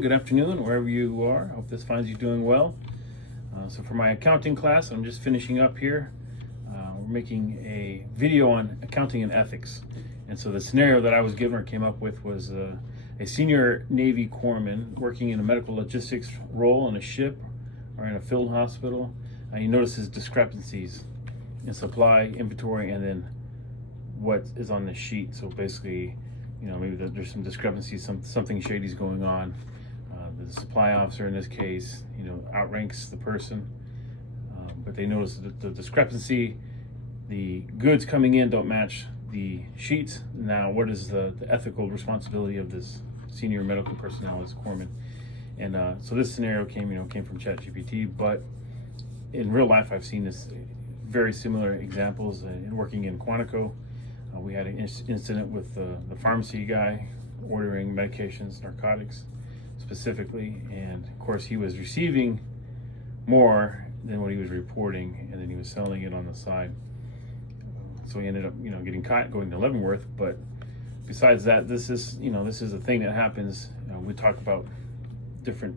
Good afternoon, wherever you are. Hope this finds you doing well. So for my accounting class, I'm just finishing up here. We're making a video on accounting and ethics. And so the scenario that I was given or came up with was a senior Navy corpsman working in a medical logistics role on a ship or in a field hospital. He notices discrepancies in supply, inventory, and then what is on the sheet. So basically, maybe there's some discrepancies, something shady's going on. The supply officer in this case, outranks the person, but they notice the discrepancy. The goods coming in don't match the sheets. Now, what is the ethical responsibility of this senior medical personnel as corpsman? And so this scenario came from ChatGPT, but in real life, I've seen this very similar examples in working in Quantico. We had an incident with the pharmacy guy ordering medications, narcotics specifically, and of course he was receiving more than what he was reporting, and then he was selling it on the side. So he ended up getting caught going to Leavenworth. But besides that, this is a thing that happens. We talk about different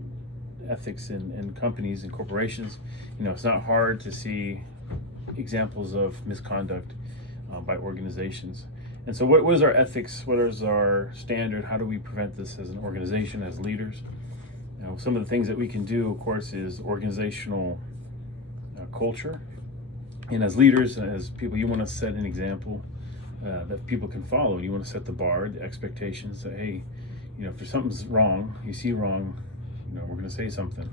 ethics in companies and corporations. It's not hard to see examples of misconduct by organizations. And so what is our ethics? What is our standard? How do we prevent this as an organization, as leaders? Some of the things that we can do, of course, is organizational culture. And as leaders, as people, you want to set an example that people can follow. You want to set the bar, the expectations that, hey, if there's something's wrong, you see wrong, we're going to say something.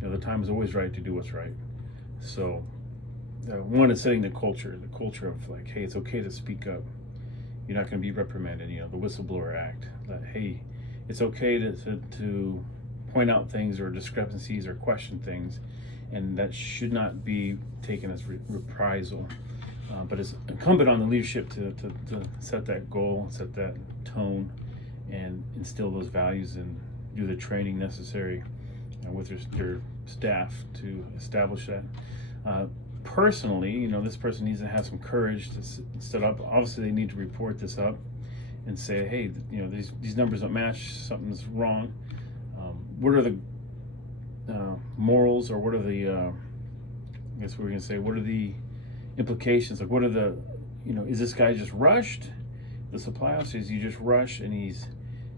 The time is always right to do what's right. So one is setting the culture of like, hey, it's okay to speak up. You're not going to be reprimanded. The Whistleblower Act. That, hey, it's okay to point out things or discrepancies or question things, and that should not be taken as reprisal. But it's incumbent on the leadership to set that goal, set that tone, and instill those values and do the training necessary with your staff to establish that. Personally, this person needs to have some courage to set up. Obviously, they need to report this up and say, hey, these numbers don't match, something's wrong. What are the morals, or what are the, I guess we're going to say, what are the implications? Like, what are the, is this guy just rushed? The supply officer, is he just rushed and he's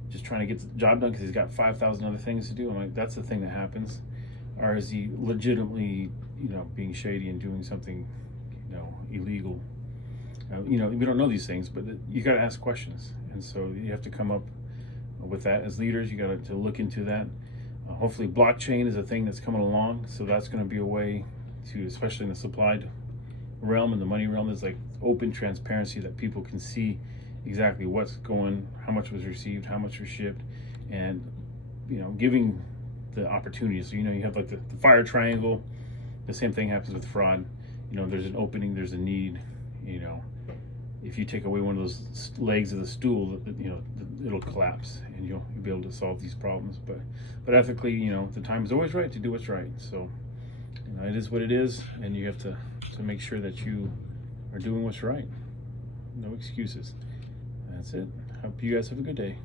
just trying to get the job done because he's got 5,000 other things to do? I'm like, that's the thing that happens. Or is he legitimately, being shady and doing something, illegal? We don't know these things, but you got to ask questions. And so you have to come up with that as leaders. You got to look into that. Hopefully blockchain is a thing that's coming along. So that's going to be a way to, especially in the supply realm and the money realm, is like open transparency that people can see exactly what's going, how much was received, how much was shipped, and, giving the opportunities. So, you have like the fire triangle. The same thing happens with fraud. There's an opening, there's a need. If you take away one of those legs of the stool, it'll collapse, and you'll be able to solve these problems. But ethically, the time is always right to do what's right. So, it is what it is, and you have to make sure that you are doing what's right. No excuses. That's it. Hope you guys have a good day.